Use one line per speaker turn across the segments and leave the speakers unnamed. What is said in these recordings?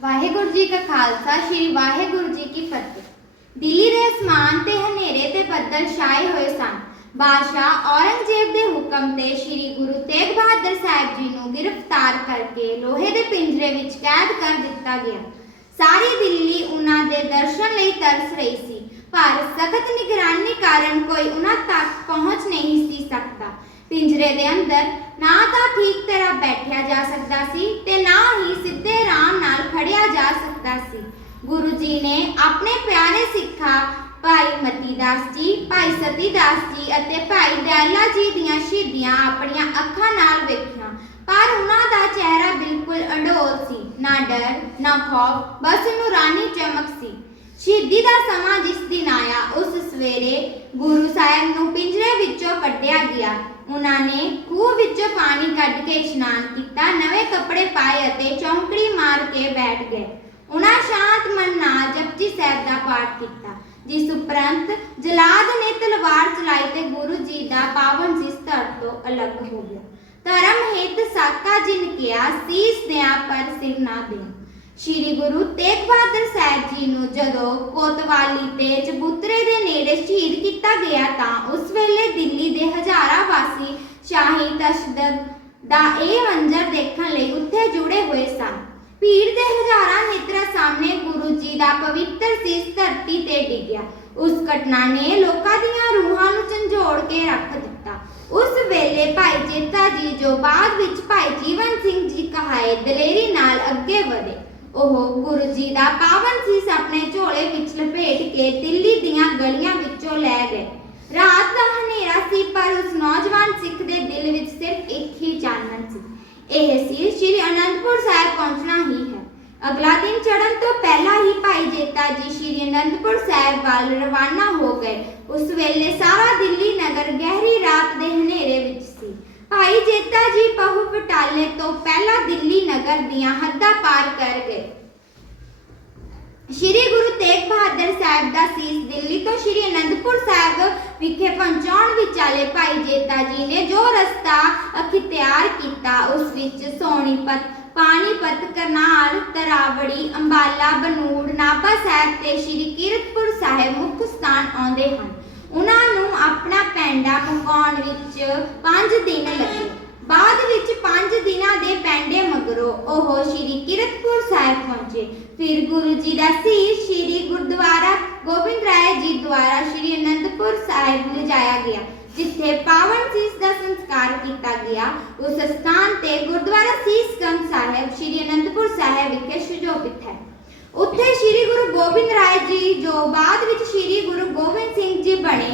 ਵਾਹਿਗੁਰੂ ਜੀ ਕਾ ਖਾਲਸਾ, ਸ੍ਰੀ ਵਾਹਿਗੁਰੂ ਜੀ ਕੀ ਫਤਿਹ। ਦਿੱਲੀ ਦੇ ਅਸਮਾਨ ਤੇ ਹਨੇਰੇ ਤੇ ਬੱਦਲ ਛਾਏ ਹੋਏ ਸਨ। ਬਾਦਸ਼ਾਹ ਔਰੰਗਜ਼ੇਬ ਦੇ ਹੁਕਮ ਤੇ ਸ੍ਰੀ ਗੁਰੂ ਤੇਗ ਬਹਾਦਰ ਸਾਹਿਬ ਜੀ ਨੂੰ ਗ੍ਰਿਫਤਾਰ ਕਰਕੇ ਲੋਹੇ ਦੇ ਪਿੰਜਰੇ ਵਿੱਚ ਕੈਦ ਕਰ ਦਿੱਤਾ ਗਿਆ। ਸਾਰੀ ਦਿੱਲੀ ਉਹਨਾਂ ਦੇ ਦਰਸ਼ਨ ਲਈ ਤਰਸ ਰਹੀ ਸੀ, ਪਰ ਸਖਤ ਨਿਗਰਾਨੀ ਕਾਰਨ ਕੋਈ ਉਹਨਾਂ ਤੱਕ ਪਹੁੰਚ ਨਹੀਂ ਸੀ ਸਕਦਾ। ਪਿੰਜਰੇ ਦੇ ਅੰਦਰ। ਨਾ ਤਾਂ ਠੀਕ ਤਰ੍ਹਾਂ ਬੈਠਿਆ ਜਾ ਸਕਦਾ ਸੀ ਤੇ ਨਾ ਹੀ ਸਿੱਧੇ ਆਰਾਮ ਨਾਲ ਖੜਿਆ ਜਾ ਸਕਦਾ ਸੀ। ਗੁਰੂ ਜੀ ਨੇ ਆਪਣੇ ਪਿਆਰੇ ਸਿੱਖਾਂ, ਭਾਈ ਮਤੀ ਦਾਸ ਜੀ, ਭਾਈ ਸਤੀ ਦਾਸ ਜੀ ਅਤੇ ਭਾਈ ਦਇਆਲਾ ਜੀ ਦੀਆਂ ਸ਼ਹੀਦੀਆਂ ਆਪਣੀਆਂ ਅੱਖਾਂ ਨਾਲ ਵੇਖੀਆਂ। ਪਰ ਉਹਨਾਂ ਦਾ ਚਿਹਰਾ ਬਿਲਕੁਲ ਅਡੋਲ ਸੀ। ਨਾ ਡਰ, ਨਾ ਖੌਫ, ਬਸ ਨੂਰਾਨੀ ਚਮਕ ਸੀ। ਸ਼ਹੀਦੀ ਦਾ ਸਮਾਂ ਜਿਸ ਦਿਨ ਆਇਆ, ਉਸ ਸਵੇਰੇ ਗੁਰੂ ਸਾਹਿਬ ਨੂੰ ਪਿੰਜਰੇ ਵਿੱਚੋਂ ਕੱਢਿਆ ਗਿਆ। ਉਹਨਾਂ ਨੇ ਖੂਹ ਵਿੱਚੋਂ ਪਾਣੀ ਕੱਢ ਕੇ ਇਸ਼ਨਾਨ ਕੀਤਾ, ਨਵੇਂ ਕੱਪੜੇ ਪਾਏ ਅਤੇ ਚੌਂਕੜੀ ਮਾਰ ਕੇ ਬੈਠ ਗਏ। ਉਹਨਾਂ ਸ਼ਾਂਤ ਮਨ ਨਾਲ ਜਪਜੀ ਸਾਹਿਬ ਦਾ ਪਾਠ ਕੀਤਾ, ਜਿਸ ਉਪਰੰਤ ਜਲਾਦ ਨੇ ਤਲਵਾਰ ਚਲਾਈ ਤੇ ਗੁਰੂ ਜੀ ਦਾ ਪਾਵਨ ਸਿਸ ਧੜ ਤੋਂ ਅਲੱਗ ਹੋ ਗਿਆ। ਧਰਮ ਹਿਤ ਸਾਕਾ ਜਿਨ ਕਿਆ, ਸੀਸ ਦਿਆਂ ਪਰ ਸਿਰ ਨਾ ਦਿਆਂ ਸ਼੍ਰੀ ਗੁਰੂ ਤੇਗ ਬਹਾਦਰ ਸਾਹਿਬ ਜੀ ਨੂੰ ਜਦੋਂ ਕੋਤਵਾਲੀ ਤੇ ਚਬੂਤਰੇ ਦੇ ਨੇੜੇ ਸ਼ਹੀਦ ਕੀਤਾ ਗਿਆ ਤਾਂ ਉਸ ਵੇਲੇ ਦਿੱਲੀ ਦੇ ਹਜ਼ਾਰਾਂ ਵਾਸੀ ਸ਼ਾਹੀ ਤਸ਼ੱਦਦ ਦਾ ਇਹ ਮੰਜ਼ਰ ਦੇਖਣ ਲਈ ਉੱਥੇ ਜੁੜੇ ਹੋਏ ਸਨ। ਭੀੜ ਦੇ ਹਜ਼ਾਰਾਂ ਨੇਤਰਾਂ ਸਾਹਮਣੇ ਗੁਰੂ ਜੀ ਦਾ ਪਵਿੱਤਰ ਸੀਸ ਧਰਤੀ ਤੇ ਡਿੱਗਿਆ। ਉਸ ਘਟਨਾ ਨੇ ਲੋਕਾਂ ਦੀਆਂ ਰੂਹਾਂ ਨੂੰ ਝੰਜੋੜ ਕੇ ਰੱਖ ਦਿੱਤਾ। ਉਸ ਵੇਲੇ ਭਾਈ ਚੇਤਾ ਜੀ ਜੋ ਬਾਅਦ ਵਿੱਚ ਭਾਈ ਜੀਵਨ ਸਿੰਘ ਜੀ ਕਹਾਏ, ਦਲੇਰੀ ਨਾਲ ਅੱਗੇ ਵਧੇ। ਉਹ ਗੁਰੂ ਜੀ ਦਾ ਪਾਵਨ ਸੀਸ ਆਪਣੇ ਝੋਲੇ ਵਿੱਚ ਲਪੇਟ ਕੇ ਦਿੱਲੀ ਦੀਆਂ ਗਲੀਆਂ ਵਿੱਚੋਂ ਲੈ ਗਏ। ਰਾਤ ਦਾ ਹਨੇਰਾ ਸੀ, ਪਰ ਉਸ ਨੌਜਵਾਨ ਸਿੱਖ ਦੇ ਦਿਲ ਵਿੱਚ ਸਿਰਫ ਇੱਕ ਹੀ ਚਾਨਣ ਸੀ। ਇਹ ਸੀ ਸ੍ਰੀ ਅਨੰਦਪੁਰ ਸਾਹਿਬ ਪਹੁੰਚਣਾ ਹੀ ਹੈ। ਅਗਲਾ ਦਿਨ ਚੜ੍ਹਨ ਤੋਂ ਪਹਿਲਾਂ ਹੀ ਭਾਈ ਜੇਤਾ ਜੀ ਸ੍ਰੀ ਅਨੰਦਪੁਰ ਸਾਹਿਬ ਵੱਲ ਰਵਾਨਾ ਹੋ ਗਏ। ਉਸ ਵੇਲੇ ਸਾਰਾ ਦਿੱਲੀ ਨਗਰ ਗਹਿਰੀ ਰਾਤ ਦੇ ਹਨੇਰੇ ਵਿੱਚ ਸੀ। ਭਾਈ ਜੇਤਾ ਜੀ ਬਹੁ ਤੋਂ ਪਹਿਲਾਂ ਦਿੱਲੀ ਨਗਰ ਦੀਆਂ ਹੱਦਾਂ ਪਾਰ ਕਰ ਗਏ। ਸ਼੍ਰੀ ਗੁਰੂ ਤੇਗ ਬਹਾਦਰ ਸਾਹਿਬ ਦਾ ਸੀਸ ਦਿੱਲੀ ਤੋਂ ਸ਼੍ਰੀ ਅਨੰਦਪੁਰ ਸਾਹਿਬ ਵਿਖੇ ਪਹੁੰਚਾਉਣ ਵਿਚਾਲੇ ਭਾਈ ਜੇਤਾ ਜੀ ਨੇ ਜੋ ਰਸਤਾ ਅਖਤਿਆਰ ਕੀਤਾ, ਉਸ ਵਿੱਚ ਸੋਨੀਪਤ, ਪਾਣੀਪਤ, ਕਰਨਾਲ, ਤਰਾਵੜੀ, ਅੰਬਾਲਾ, ਬਨੂੜ, ਨਾਭਾ ਸਾਹਿਬ ਤੇ ਸ਼੍ਰੀ ਕੀਰਤਪੁਰ ਸਾਹਿਬ ਮੁੱਖ ਸਥਾਨ ਆਉਂਦੇ ਹਨ। ਉਹਨਾਂ ਨੂੰ ਆਪਣਾ ਪੈਂਡਾ ਮੁਕਾਉਣ ਵਿੱਚ 5 ਦਿਨ ਲੱਗੇ। ਬਾਅਦ ਵਿੱਚ 5 ਦਿਨਾਂ ਦੇ ਪੈਂਡੇ ਮਗਰੋਂ ਉਹ ਸ਼੍ਰੀ ਕੀਰਤਪੁਰ ਸਾਹਿਬ ਪਹੁੰਚੇ। ਫਿਰ ਗੁਰੂ ਜੀ ਦਾ ਸੀਸ ਸ਼੍ਰੀ ਗੁਰਦੁਆਰਾ ਗੋਬਿੰਦ ਰਾਏ ਜੀ ਦੁਆਰਾ ਸ਼੍ਰੀ ਅਨੰਦਪੁਰ ਸਾਹਿਬ ਲਿਜਾਇਆ ਗਿਆ, ਜਿੱਥੇ ਪਾਵਨ ਸੀਸ ਦਾ ਸੰਸਕਾਰ ਕੀਤਾ ਗਿਆ। ਉਸ ਸਥਾਨ ਤੇ ਗੁਰਦੁਆਰਾ ਸੀਸ ਗੰਜ ਸਾਹਿਬ ਸ਼੍ਰੀ ਅਨੰਦਪੁਰ ਸਾਹਿਬ ਵਿਖੇ ਸੁਜੋਭਿਤ ਹੈ। ਉੱਥੇ ਸ਼੍ਰੀ ਗੁਰੂ ਗੋਬਿੰਦ ਰਾਏ ਜੀ ਜੋ ਬਾਅਦ ਵਿੱਚ ਸ਼੍ਰੀ ਗੁਰੂ ਗੋਬਿੰਦ ਸਿੰਘ ਜੀ ਬਣੇ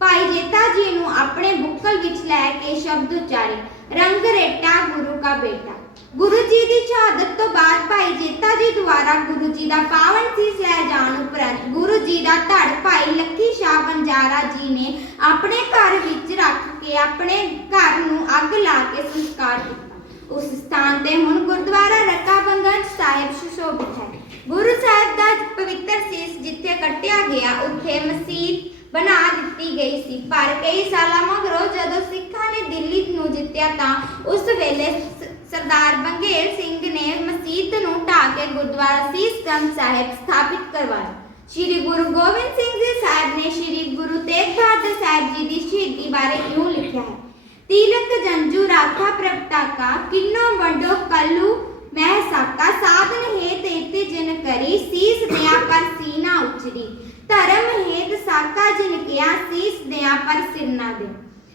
ਭਾਈ ਜੇਤਾ ਜੀ ਨੂੰ ਆਪਣੇ ਬੁੱਕਲ ਵਿੱਚ ਲੈ ਕੇ ਸ਼ਬਦ ਉਚਾਰੇ, ਰੰਗ ਰੇਟਾ ਗੁਰੂ ਕਾ ਬੇਟਾ। ਗੁਰੂ ਜੀ ਦੀ ਸ਼ਹਾਦਤ ਤੋਂ ਬਾਅਦ ਭਾਈ ਜੇਤਾ ਜੀ ਦੁਆਰਾ ਗੁਰੂ ਜੀ ਦਾ ਪਾਵਨ ਸੀਸ ਲੈ ਜਾਣ ਉਪਰੰਤ ਗੁਰੂ ਜੀ ਦਾ ਧੜ ਭਾਈ ਲੱਖੀ ਸ਼ਾਹ ਬੰਜਾਰਾ ਜੀ ਨੇ ਆਪਣੇ ਘਰ ਵਿੱਚ ਰੱਖ ਕੇ ਆਪਣੇ ਘਰ ਨੂੰ ਅੱਗ ਲਾ ਕੇ ਸੰਸਕਾਰ ਕੀਤਾ। ਉਸ ਸਥਾਨ ਤੇ ਹੁਣ ਗੁਰਦੁਆਰਾ ਰੱਕਾ ਬੰਗਨ ਸਾਹਿਬ ਸੁਸ਼ੋਭਿਤ ਹੈ। ਗੁਰੂ ਸਾਹਿਬ ਦਾ ਪਵਿੱਤਰ ਸੀਸ ਜਿੱਥੇ ਕੱਟਿਆ ਗਿਆ, ਉੱਥੇ ਮਸੀਤ ਬਣਾ ਦਿੱਤੀ ਗਈ ਸੀ। ਪਰ ਕਈ ਸਾਲਾਂ ਮਗਰੋਂ ਜਦੋਂ ਸਿੱਖਾਂ ਨੇ ਦਿੱਲੀ ਨੂੰ ਜਿੱਤਿਆ ਤਾਂ ਉਸ ਵੇਲੇ ਸਰਦਾਰ ਬੰਗੇਰ ਸਿੰਘ ਨੇ ਮਸਜਿਦ ਨੂੰ ਢਾਹ ਕੇ ਗੁਰਦੁਆਰਾ ਸੀਸਗੰਜ ਸਾਹਿਬ ਸਥਾਪਿਤ ਕਰਵਾਇਆ। ਸ਼੍ਰੀ ਗੁਰੂ ਗੋਬਿੰਦ ਸਿੰਘ ਜੀ ਸਾਹਿਬ ਨੇ ਸ਼੍ਰੀ ਗੁਰੂ ਤੇਗ ਬਹਾਦਰ ਸਾਹਿਬ ਜੀ ਦੀ ਸ਼ਹੀਦੀ ਬਾਰੇ ਇਉਂ ਲਿਖਿਆ ਹੈ। ਤਿਲਕ ਜੰਜੂ ਰਾਖਾ ਪ੍ਰਗਟਾਕਾ, ਕਿੰਨੋ ਵੰਡੋ ਕਲੂ, ਮੈਂ ਸਾਕਾ, ਸਾਧਨ ਹੇਤ ਇਤੇ ਜਿਨ ਕਰੀ, ਸੀਸ ਦਿਆ ਪਰ ਸੀਨਾ ਉਚਰੀ। ਧਰਮ ਹੇਤ ਸੀਸ ਦਿਆ ਪਰ ਸਿਰ ਨਾ ਦੇ।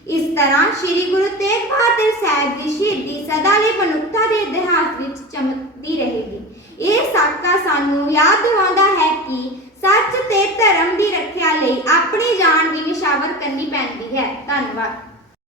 ਇਸ ਤਰ੍ਹਾਂ ਸ੍ਰੀ ਗੁਰੂ ਤੇਗ ਬਹਾਦਰ ਸਾਹਿਬ ਦੀ ਸ਼ਹੀਦੀ ਸਦਾ ਲਈ ਮਨੁੱਖਤਾ ਦੇ ਇਤਿਹਾਸ ਵਿੱਚ ਚਮਕਦੀ ਰਹੇਗੀ। ਇਹ ਸਾਕਾ ਸਾਨੂੰ ਯਾਦ ਦਿਵਾਉਂਦਾ ਹੈ ਕਿ ਸੱਚ ਤੇ ਧਰਮ ਦੀ ਰੱਖਿਆ ਲਈ ਆਪਣੀ ਜਾਨ ਦੀ ਨਿਸ਼ਾਵਰ ਕਰਨੀ ਪੈਂਦੀ ਹੈ। ਧੰਨਵਾਦ।